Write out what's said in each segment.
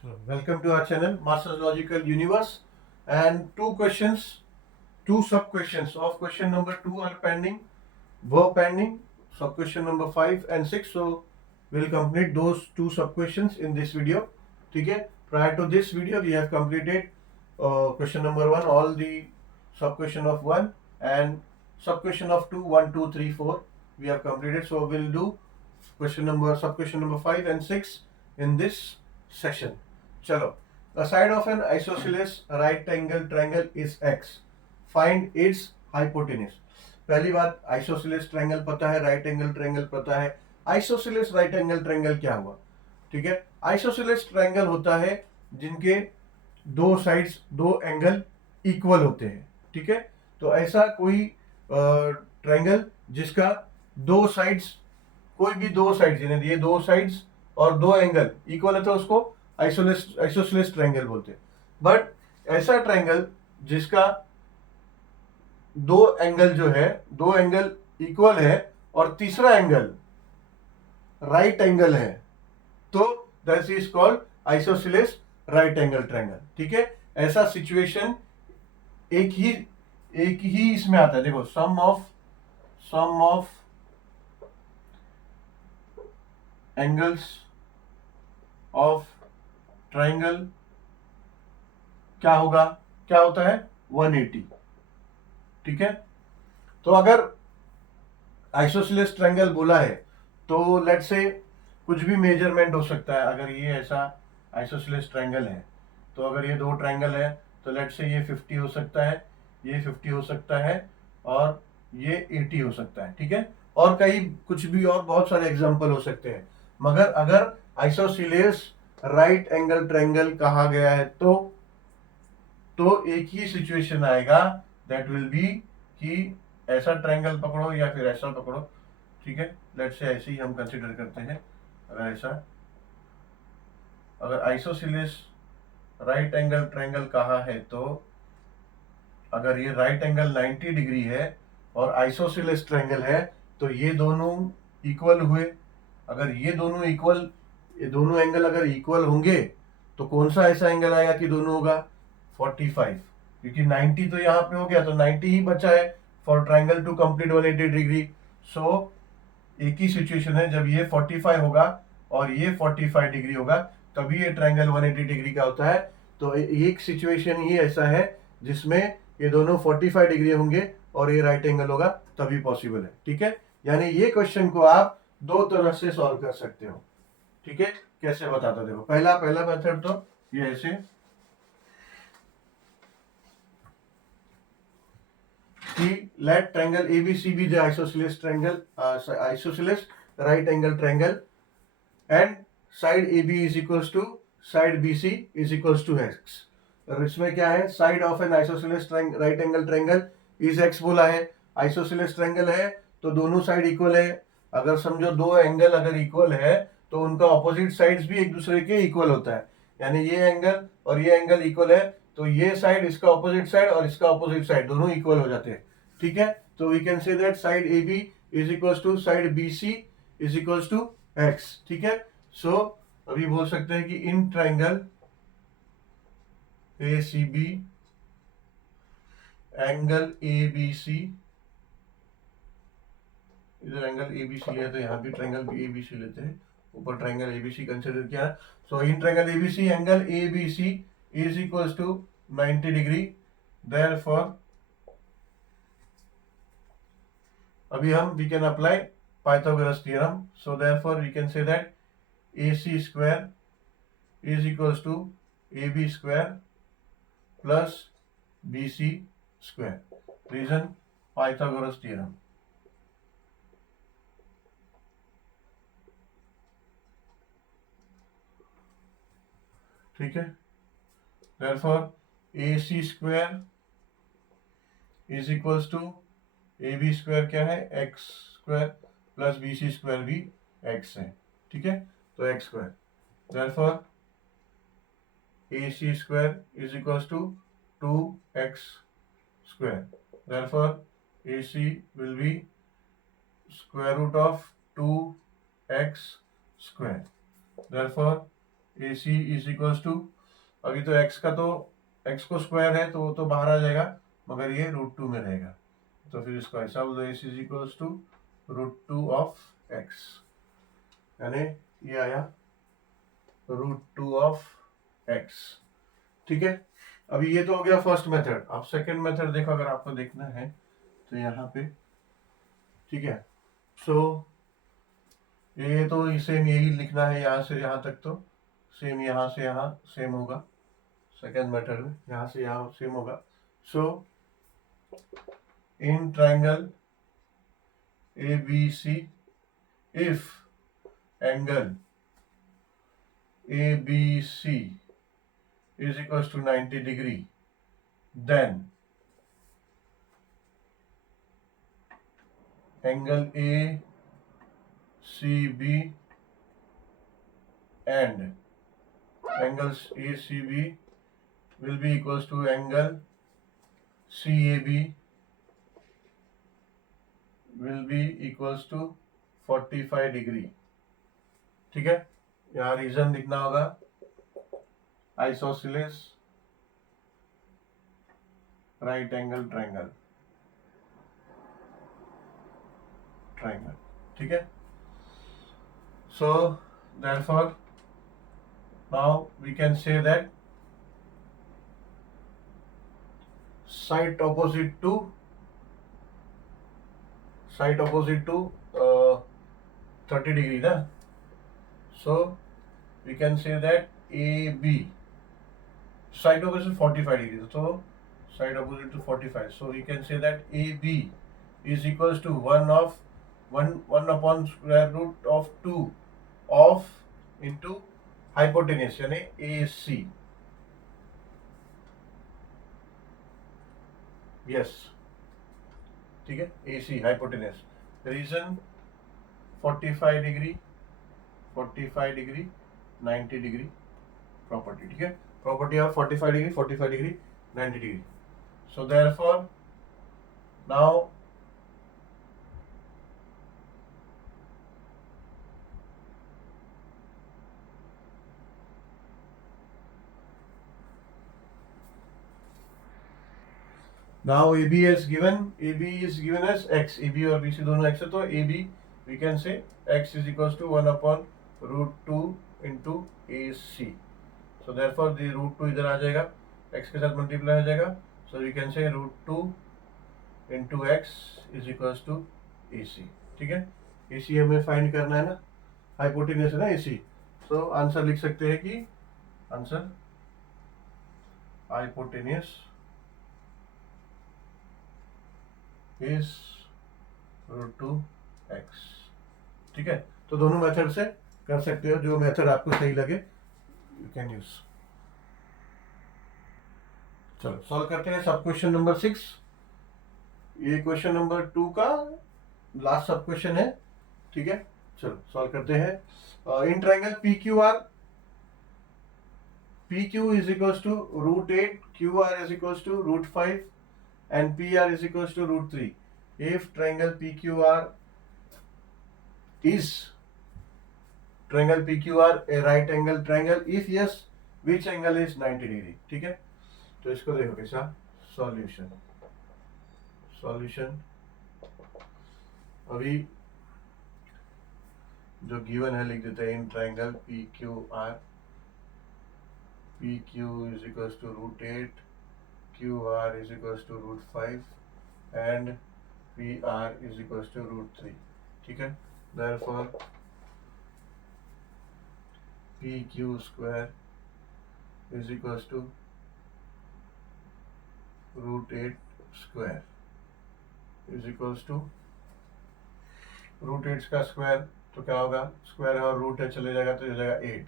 So, welcome to our channel, Masters Logical Universe. And two sub questions of question number 2 are pending, were pending. Sub question number 5 and 6. So, we'll complete those two sub questions in this video. Okay. Prior to this video, we have completed question number 1, all the sub question of 1, and sub question of 2, 1, 2, 3, 4. We have completed. So, we'll do sub question number 5 and 6 in this session. चलो, the side of an isosceles right angle triangle is x. Find its hypotenuse. पहली बात, isosceles triangle पता है, right angle triangle पता है. Isosceles right angle triangle क्या हुआ? ठीक है, आइसोसेलेस ट्रायंगल होता है जिनके दो साइड्स, दो एंगल इक्वल होते हैं. ठीक है, तो ऐसा कोई ट्रायंगल जिसका दो साइड्स, कोई भी दो साइड्स, यानी ये दो साइड्स और दो एंगल इक्वल है, तो उसको आइसोसेलेस ट्रायंगल बोलते हैं. बट ऐसा ट्रायंगल जिसका दो एंगल जो है, दो एंगल इक्वल है और तीसरा एंगल राइट एंगल है, तो that is called isosceles right angle triangle. ठीक है, ऐसा सिचुएशन एक ही इसमें आता है. देखो, सम ऑफ एंगल्स ऑफ ट्रायंगल क्या होगा, क्या होता है? 180. ठीक है, तो अगर आइसोसेलेस ट्रायंगल बोला है तो लेट से कुछ भी मेजरमेंट हो सकता है. अगर ये ऐसा आइसोसेलेस ट्रायंगल है, तो अगर ये दो ट्रायंगल है तो लेट से ये 50 हो सकता है, ये 50 हो सकता है और ये 80 हो सकता है. ठीक है, और कई कुछ भी और बहुत सारे एग्जांपल हो सकते हैं. मगर अगर आइसोसेलेस राइट एंगल ट्रायंगल कहा गया है तो एक ही सिचुएशन आएगा, दैट विल बी कि ऐसा ट्रायंगल पकड़ो या फिर ऐसा पकड़ो. ठीक है, लेट से ऐसे ही हम कंसिडर करते हैं. अगर ऐसा, अगर आइसोसेलेस राइट एंगल ट्रायंगल कहा है, तो अगर ये राइट एंगल 90 डिग्री है और आइसोसेलेस ट्रायंगल है, तो ये दोनों इक्वल हुए. अगर ये दोनों एंगल अगर इक्वल होंगे, तो कौन सा ऐसा एंगल आएगा कि दोनों होगा? 45. क्योंकि 90 तो यहाँ पे हो गया, तो 90 ही बचा है for triangle to complete 180 degree. So एक ही सिचुएशन है, जब ये 45 होगा और ये 45 डिग्री होगा, तभी ये ट्रायंगल 180 डिग्री का होता है. तो एक सिचुएशन ही ऐसा है जिसमें ये दोनों 45 डिग्री होंगे और ये राइट एंगल होगा, तभी पॉसिबल है. ठीक है, यानी ये क्वेश्चन को आप दो तरह से सॉल्व कर सकते हो. ठीक है, कैसे बताता, देखो. पहला मेथड तो ये ऐसे कि let triangle ABC be the isosceles right angle triangle, and side AB is equals to side BC is equals to x. और इसमें क्या है? Side of N isosceles right angle triangle is x बोला है. आइसोसेलेस ट्रायंगल है तो दोनों side equal है. अगर समझो दो एंगल अगर इक्वल है तो उनका ऑपोजिट साइड्स भी एक दूसरे के इक्वल होता है. यानी ये एंगल और ये एंगल इक्वल है, तो ये साइड इसका ऑपोजिट साइड और इसका ऑपोजिट साइड दोनों इक्वल हो जाते हैं. ठीक है, तो we can say that side A B is equals to side B C is equals to x. ठीक है, सो अभी बोल सकते हैं कि in triangle A C B angle A B C, इधर एंगल ए बी सी है तो यहाँ भी ट्राइंगल ए बी सी लेते हैं. ऊपर triangle A B C consider किया. So in triangle A B C angle A B C is equals to 90 degree. Therefore अभी हम we can apply Pythagoras theorem. So therefore we can say that AC square is equals to AB square plus BC square. Reason Pythagoras theorem. ठीक है, therefore AC square is equals to AB square क्या है? x square plus BC square भी x है. ठीक है, तो x square. Therefore AC square is equals to 2x square. Therefore AC will be square root of 2x square. Therefore A C is equals to, अभी तो x का तो x को स्क्वायर है तो वो तो बाहर आ जाएगा, मगर ये √2 में रहेगा, तो फिर इसको ऐसा बोल दो A C is equals to √2 of x, यानी ये आया √2 ऑफ एक्स। ठीक है, अभी ये तो हो गया फर्स्ट मेथड। अब सेकंड मेथड देखो, अगर आपको देखना है तो यहाँ पे, ठीक है, सो ये तो सेम यही लिखना है, यहाँ से यहाँ तक तो सेम, यहाँ से यहाँ सेम होगा, सेकेंड मेथड में यहाँ से यहाँ सेम होगा। So in triangle A B C, if angle A B C is equals to 90 degree, then angle ACB and angles ACB will be equals to angle CAB will be equals to 45 degree। ठीक है, यहाँ reason लिखना होगा, isosceles right angle triangle, ठीक है। So therefore now we can say that side opposite to 30 degree ना, so we can say that AB side opposite 45 degrees, so side opposite to 45, so we can say that AB is equals to 1 upon square root of 2 of into hypotenuse यानी AC, yes, ठीक है, AC hypotenuse, reason 45 degree 90 degree property, ठीक है, property of 45 degree 90 degree. So therefore now now AB is given as x, AB और BC दोनों x है, तो AB we can say x is equals to 1 upon √2 into AC, so therefore the √2 इधर आ जाएगा, x के साथ multiply हो जाएगा, so we can say √2 into x is equals to AC। ठीक है, AC हमें फाइंड करना है ना, हाइपोटेन्यूस है ना AC, so आंसर लिख सकते हैं कि आंसर हाइपोटेन्यूस इज √2x। ठीक है, तो दोनों मेथड से कर सकते हो, जो मेथड आपको सही लगे यू कैन यूज। चलो सॉल्व करते हैं सब क्वेश्चन नंबर 6। ये क्वेश्चन नंबर 2 का लास्ट सब क्वेश्चन है। ठीक है, चलो सॉल्व करते हैं। In triangle PQ is equals to √8, QR is equals to √5 and PR is equals to √3. If triangle PQR is a right angle triangle, if yes, which angle is 90 degree? ठीक है, तो इसको देखो कैसा सॉल्यूशन अभी जो गिवन है लिख देते हैं। In triangle PQ is equals to √8, QR is equals to √5 and PR is equals to √3। ठीक है, therefore PQ square is equals to √8 square is equals to √8 का स्क्वायर, तो क्या होगा, स्क्वायर है और रूट है चले जाएगा तो चलेगा 8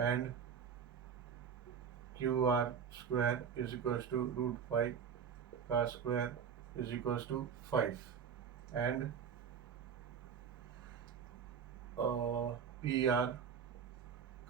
and QR square is equals to √5 का square is equals to 5 and PR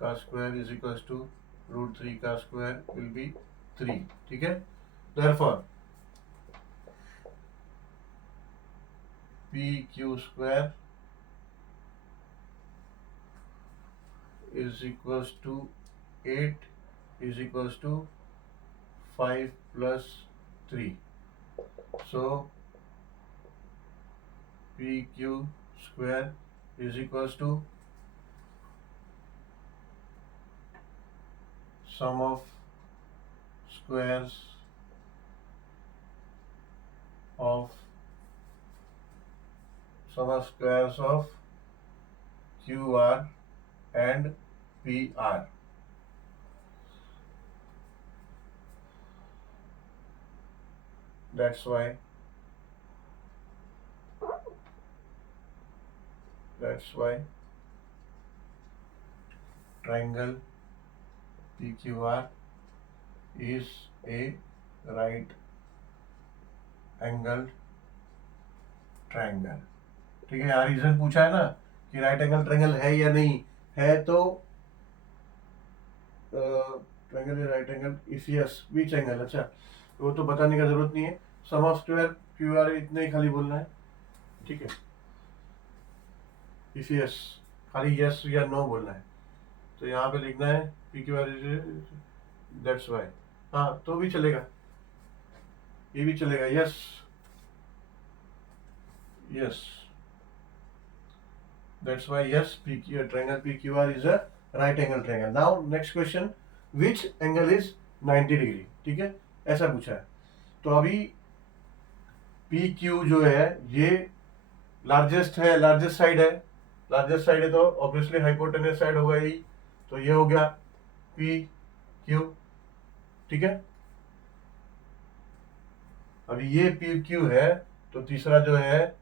का स्क्वायर is equals to √3 का स्क्वायर will be 3। ठीक है, therefore PQ square is equals to 8 is equals to 5 plus 3. So PQ square is equals to sum of squares of QR and PR. That's why triangle PQR is a right angled triangle. ठीक है, यहाँ reason पूछा है ना कि right angle triangle है या नहीं है, तो triangle right angle if yes which angle, अच्छा वो तो बताने का जरूरत नहीं है, सम ऑफ स्क्वायर क्यूआर इतना ही खाली बोलना है, ठीक है। इफ यस खाली यस या नो बोलना है, तो यहाँ पे लिखना है P Q R is that's why, हाँ तो भी चलेगा, ये भी चलेगा, yes yes that's why yes triangle PQR is a right angle triangle. Now next question, which angle is 90 degree, ठीक है, ऐसा पूछा है। तो अभी PQ जो है ये लार्जेस्ट है, लार्जेस्ट साइड है, लार्जेस्ट साइड है तो ऑब्वियसली हाइपोटेनस साइड होगा यही, तो ये हो गया PQ, ठीक है। अभी ये PQ है तो तीसरा जो है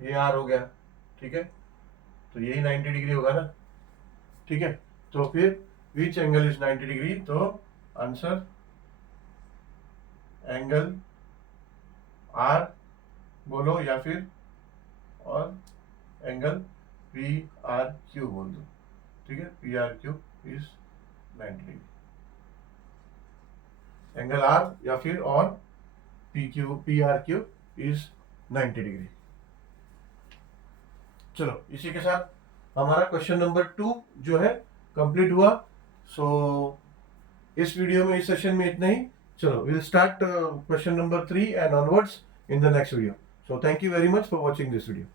ये आर हो गया, ठीक है, तो यही 90 डिग्री होगा ना, ठीक है। तो फिर विच एंगल इज 90 डिग्री, तो आंसर एंगल आर बोलो या फिर और एंगल पी आर क्यू बोल दो, ठीक है, P R Q is 90 degree, angle R या फिर और P R Q is 90 degree. चलो इसी के साथ हमारा क्वेश्चन नंबर 2 जो है कंप्लीट हुआ। सो इस वीडियो में, इस सेशन में इतना ही। चलो will start question number 3 and onwards in the next video. So thank you very much for watching this video.